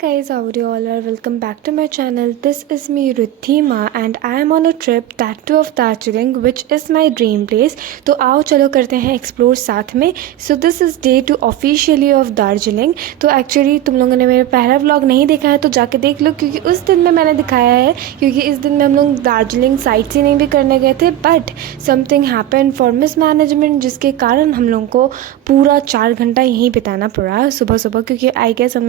guys, how are you all? Are welcome back to my channel. This is me Rithima and I am on a trip that too of Darjeeling, which is my dream place. तो आओ चलो करते हैं explore साथ में. So this is day 2 officially of Darjeeling. तो actually तुम लोगों ने मेरा पहला व्लॉग नहीं देखा है तो जाके देख लो, क्योंकि उस दिन में मैंने दिखाया है, क्योंकि इस दिन में हम लोग दार्जिलिंग साइट सीइंग भी करने गए थे. But something happen for miss management, जिसके कारण हम लोग को पूरा 4 घंटा यहीं बिताना पड़ा सुबह सुबह, क्योंकि आई गेस हम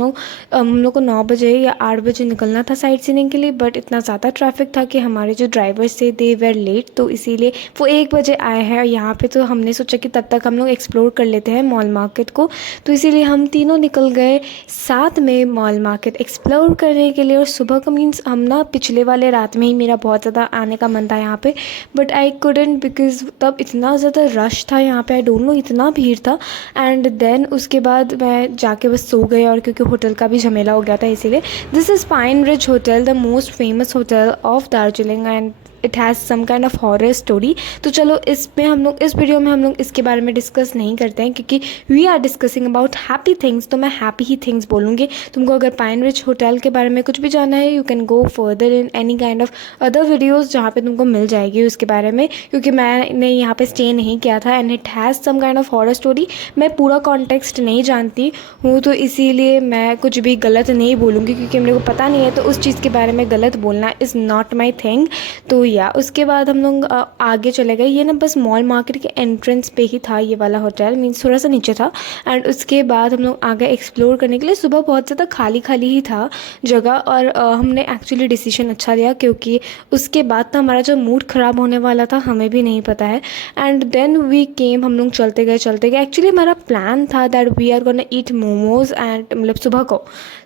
लोग को 9 बजे या 8 बजे निकलना था साइट सीइंग के लिए. बट इतना ज़्यादा ट्रैफिक था कि हमारे जो ड्राइवर्स थे दे वेर लेट, तो इसीलिए वो 1 बजे आए हैं यहाँ पे. तो हमने सोचा कि तब तक हम लोग एक्सप्लोर कर लेते हैं मॉल मार्केट को, तो इसीलिए हम तीनों निकल गए साथ में मॉल मार्केट एक्सप्लोर करने के लिए. और सुबह का मीन्स हम ना पिछले वाले रात में ही मेरा बहुत ज़्यादा आने का मन था यहाँ पे, बट आई कुडंट बिकॉज तब इतना ज़्यादा रश था यहाँ पे. आई डोंट नो, इतना भीड़ था. एंड देन उसके बाद मैं जाके बस सो गई, और क्योंकि होटल का भी झमेला हो गया था इसीलिए. This is Pine Ridge hotel, the most famous hotel of Darjeeling, and it has some kind of horror story. तो चलो इसमें हम लोग इस वीडियो में हम लोग इसके बारे में डिस्कस नहीं करते हैं, क्योंकि we are discussing about happy things. तो मैं हैप्पी ही थिंग्स बोलूँगी. तुमको अगर पाइन रिच होटल के बारे में कुछ भी जानना है, you can go further in any kind of other videos जहाँ पे तुमको मिल जाएगी उसके बारे में, क्योंकि मैंने यहाँ पे स्टे नहीं किया था. And it has some kind of horror story. मैं पूरा कॉन्टेक्स्ट नहीं जानती हूँ, तो इसीलिए मैं कुछ भी गलत नहीं बोलूँगी, क्योंकि मेरे को पता नहीं है. तो उस चीज़ के बारे में गलत बोलना इज़ नॉट माई थिंग. तो या उसके बाद हम लोग आगे चले गए. ये ना बस मॉल मार्केट के एंट्रेंस पे ही था ये वाला होटल, मीन्स थोड़ा सा नीचे था. एंड उसके बाद हम लोग आगे एक्सप्लोर करने के लिए. सुबह बहुत ज़्यादा खाली खाली ही था जगह, और हमने एक्चुअली डिसीजन अच्छा लिया, क्योंकि उसके बाद तो हमारा जो मूड ख़राब होने वाला था हमें भी नहीं पता है. एंड देन वी केम, हम लोग चलते गए. एक्चुअली हमारा प्लान था that we are gonna eat momos and मतलब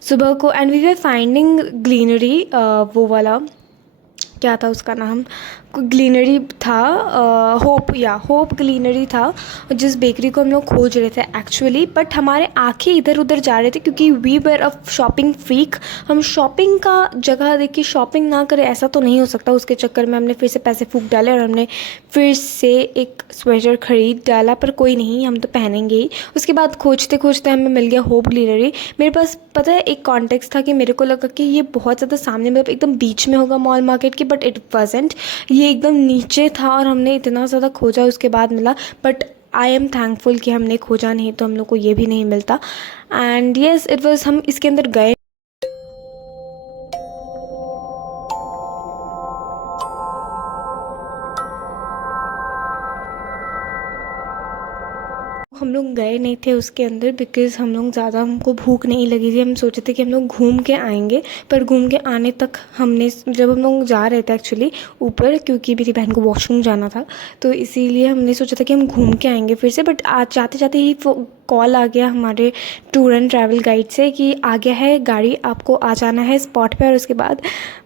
सुबह को and we were finding Glenary, वो वाला क्या था उसका नाम, ग्लीनरी था, होप ग्लीनरी था, जिस बेकरी को हम लोग खोज रहे थे एक्चुअली. बट हमारे आंखें इधर उधर जा रहे थे, क्योंकि we were a shopping freak. हम शॉपिंग का जगह देख के शॉपिंग ना करें ऐसा तो नहीं हो सकता. उसके चक्कर में हमने फिर से पैसे फूंक डाले और हमने फिर से एक स्वेटर ख़रीद डाला. पर कोई नहीं, हम तो पहनेंगे ही. उसके बाद खोजते खोजते हमें मिल गया होप ग्लीनरी. मेरे पास पता है एक कॉन्टेक्स्ट था कि मेरे को लगा कि ये बहुत ज़्यादा सामने, मतलब एकदम बीच में होगा मॉल मार्केट के, बट इट वाज़न्ट. ये एकदम नीचे था और हमने इतना ज़्यादा खोजा उसके बाद मिला. बट आई एम थैंकफुल कि हमने खोजा नहीं तो हम लोग को ये भी नहीं मिलता. एंड येस इट वाज, हम इसके अंदर गए. हम लोग गए नहीं थे उसके अंदर बिकॉज़ हम लोग ज़्यादा, हमको भूख नहीं लगी थी. हम सोचे थे कि हम लोग घूम के आएंगे, पर घूम के आने तक हमने, जब हम लोग जा रहे थे एक्चुअली ऊपर, क्योंकि मेरी बहन को वॉशरूम जाना था, तो इसीलिए हमने सोचा था कि हम घूम के आएंगे फिर से. बट आज जाते जाते ही कॉल आ गया हमारे टूर एंड ट्रैवल गाइड से कि आ गया है गाड़ी, आपको आ जाना है स्पॉट पे. और उसके बाद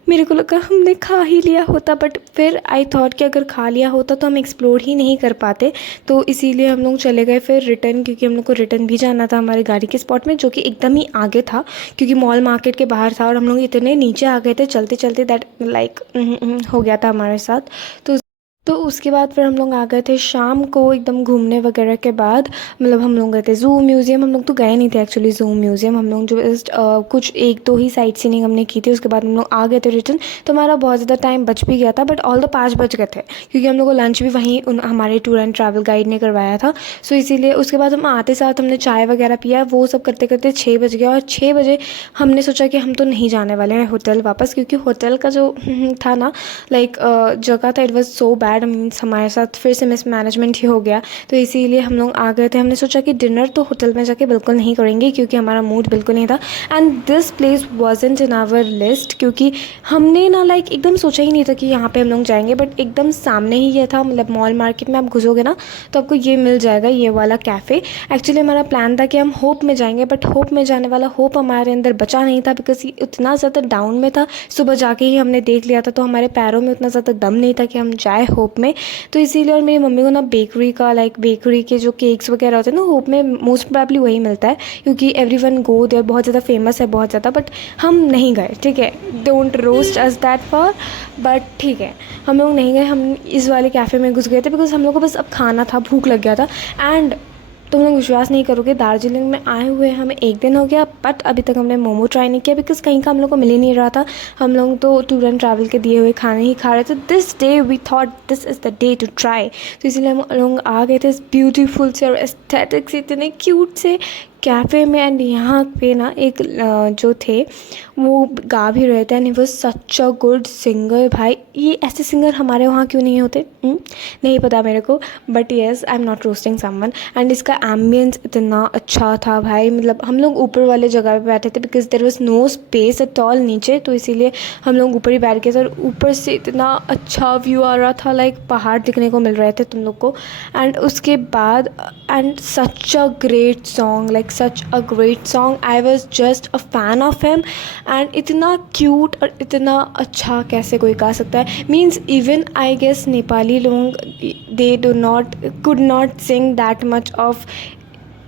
मेरे को लगा हमने खा ही लिया होता, बट फिर आई थॉट कि अगर खा लिया होता तो हम एक्सप्लोर ही नहीं कर पाते. तो इसीलिए हम लोग चले गए फिर रिटर्न, क्योंकि हम लोग को रिटर्न भी जाना था हमारी गाड़ी के स्पॉट में, जो कि एकदम ही आगे था, क्योंकि मॉल मार्केट के बाहर था. और हम लोग इतने नीचे आ गए थे चलते चलते दैट लाइक हो गया था हमारे साथ. तो उसके बाद फिर हम लोग आ गए थे शाम को एकदम घूमने वगैरह के बाद. मतलब हम लोग गए थे ज़ू म्यूज़ियम. हम लोग तो गए नहीं थे एक्चुअली ज़ू म्यूज़ियम. हम लोग जो कुछ 1-2 ही साइट सीइंग हमने की थी. उसके बाद हम लोग आ गए थे रिटर्न. तो हमारा बहुत ज़्यादा टाइम बच भी गया था, बट ऑल द 5 बज गए थे, क्योंकि हम लोग को लंच भी वहीं हमारे टूर एंड ट्रैवल गाइड ने करवाया था. सो इसीलिए उसके बाद हम आते साथ हमने चाय वगैरह पिया. वो सब करते करते 6 बज गया. और 6 बजे हमने सोचा कि हम तो नहीं जाने वाले हैं होटल वापस, क्योंकि होटल का जो था ना लाइक जगह था, it was so bad. Means हमारे साथ फिर से मिस मैनेजमेंट ही हो गया. तो इसीलिए हम लोग आ गए थे. हमने सोचा कि डिनर तो होटल में जाके बिल्कुल नहीं करेंगे, क्योंकि हमारा मूड बिल्कुल नहीं था. And this place wasn't in our list, क्योंकि हमने ना लाइक एकदम सोचा ही नहीं था कि यहाँ पे हम लोग जाएंगे. बट एकदम सामने ही ये था, मतलब मॉल मार्केट में आप घुसोगे ना तो आपको ये मिल जाएगा, ये वाला कैफ़े. एक्चुअली हमारा प्लान था कि हम होप में जाएंगे, बट होप में जाने वाला होप हमारे अंदर बचा नहीं था, बिकॉज ये उतना ज़्यादा डाउन में था. सुबह जाके ही हमने देख लिया था, तो हमारे पैरों में उतना ज़्यादा दम नहीं था कि हम जाए होप में. तो इसीलिए, और मेरी मम्मी को ना बेकरी का, लाइक बेकरी के जो केक्स वगैरह होते हैं ना होप में, मोस्ट प्रोबेबली वही मिलता है, क्योंकि एवरीवन गो देयर, बहुत ज़्यादा फेमस है बहुत ज़्यादा. बट हम नहीं गए, ठीक है, don't roast us that for, but ठीक है हम लोग नहीं गए. हम इस वाले कैफ़े में घुस गए थे बिकॉज हम लोग को बस अब खाना था, भूख लग गया था. एंड तुम लोग विश्वास नहीं करोगे, दार्जिलिंग में आए हुए हमें 1 दिन हो गया, बट अभी तक हमने मोमो ट्राई नहीं किया बिकॉज़ कहीं का हम लोग को मिल ही नहीं रहा था। हम लोग तो टूर एंड ट्रैवल के दिए हुए खाने ही खा रहे थे। This day we thought this is the day to try, तो इसीलिए हम लोग आ गए थे इस ब्यूटीफुल से और एस्थेटिक से इतने क्यूट से कैफ़े में। एंड यहाँ पे ना एक जो थे वो गा भी रहे थे and he was such a good singer. भाई ये ऐसे सिंगर हमारे वहाँ क्यों नहीं होते? नहीं पता मेरे को, but yes I am not roasting someone. And इसका एम्बियंस इतना अच्छा था भाई, मतलब हम लोग ऊपर वाले जगह पे बैठे थे because there was no space at all नीचे, तो इसीलिए हम लोग ऊपर ही बैठ गए थे। और ऊपर से इतना अच्छा व्यू आ रहा था, लाइक पहाड़ दिखने को मिल रहे थे तुम लोग को। एंड उसके बाद and such a great song, like such a great song, I was just a fan of him. And इतना क्यूट और इतना अच्छा कैसे कोई गा सकता है? Means even I guess Nepali लोग they do not could not sing that much of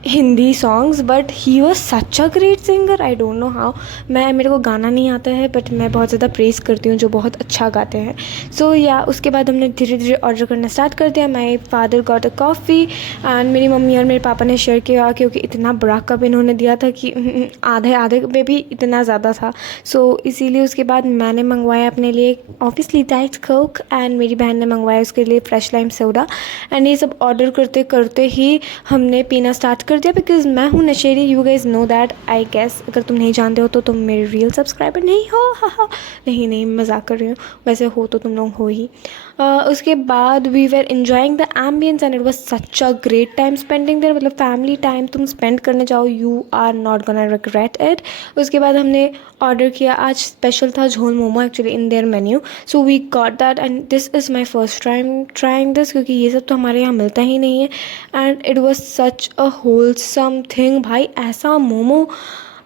Hindi songs, but he was such a great singer. I don't know how, मेरे को गाना नहीं आता है बट मैं बहुत ज़्यादा प्रेज़ करती हूँ जो बहुत अच्छा गाते हैं। सो या उसके बाद हमने धीरे धीरे ऑर्डर करना स्टार्ट कर दिया। My father got a coffee and मेरी मम्मी और मेरे पापा ने शेयर किया क्योंकि इतना बड़ा कप इन्होंने दिया था कि आधे आधे में भी इतना ज़्यादा था। सो इसीलिए उसके बाद मैंने मंगवाया अपने लिए ऑब्वियसली डाइट कोक एंड मेरी बहन ने मंगवाया उसके लिए फ्रेश लाइम सोडा। एंड ये सब ऑर्डर करते करते ही हमने पीना स्टार्ट कर दिया बिकॉज़ मैं हूँ नशेड़ी, you guys know that I guess. अगर तुम नहीं जानते हो तो तुम मेरे रियल सब्सक्राइबर नहीं हो। हाँ, नहीं मजाक कर रही हूँ, वैसे हो तो तुम लोग हो ही। उसके बाद we were enjoying the ambience and it was such a great time spending there. मतलब फैमिली टाइम तुम स्पेंड करने जाओ, you are not gonna regret it. उसके बाद हमने ऑर्डर किया, आज स्पेशल था jhol momo actually in their menu, so we got that and this is my first time trying this क्योंकि ये सब तो हमारे यहाँ मिलता ही नहीं है। And it was such a wholesome thing. भाई ऐसा मोमो,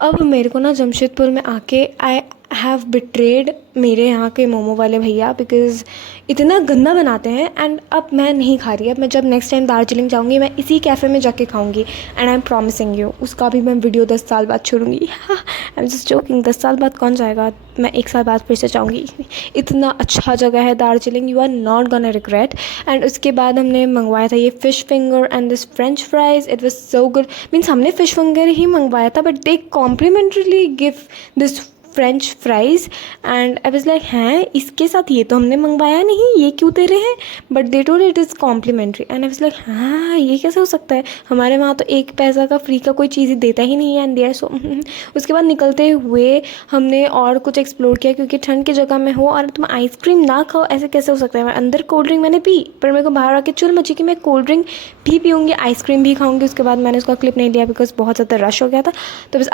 अब मेरे को ना जमशेदपुर में आके आई हैव बिट्रेड मेरे यहाँ के मोमो वाले भैया बिकॉज़ इतना गंदा बनाते हैं। एंड अब मैं नहीं खा रही, अब मैं जब नेक्स्ट टाइम दार्जिलिंग जाऊँगी मैं इसी कैफ़े में जाके खाऊँगी and I am promising you, उसका भी मैं वीडियो 10 साल बाद छोड़ूंगी। आई एम जस्ट जोकिंग, 10 साल बाद कौन जाएगा, मैं 1 साल बाद फिर से जाऊँगी। इतना अच्छा जगह है Darjeeling, you are not gonna regret. And उसके बाद हमने मंगवाया था ये fish finger and this French fries, it was so good. Means हमने फ़िश फिंगर ही मंगवाया था but they complimentarily give this French fries and I was like हैं इसके साथ ये तो हमने मंगवाया नहीं, ये क्यों दे रहे हैं? But they told it is complimentary and I was like हाँ ये कैसे हो सकता है, हमारे वहाँ तो 1 पैसा का फ्री का कोई चीज़ देता ही नहीं है। एंड देयर सो उसके बाद निकलते हुए हमने और कुछ एक्सप्लोर किया क्योंकि ठंड की जगह में हो और तुम आइसक्रीम ना खाओ ऐसे कैसे हो सकता है। मैं अंदर कोल्ड ड्रिंक मैंने पी पर मेरे को बाहर आके चुल मची कि मैं कोल्ड ड्रिंक भी पीऊँगी, आइसक्रीम भी खाऊँगी। उसके बाद मैंने उसका क्लिप नहीं लिया बिकॉज बहुत ज़्यादा रश हो गया था। तो बस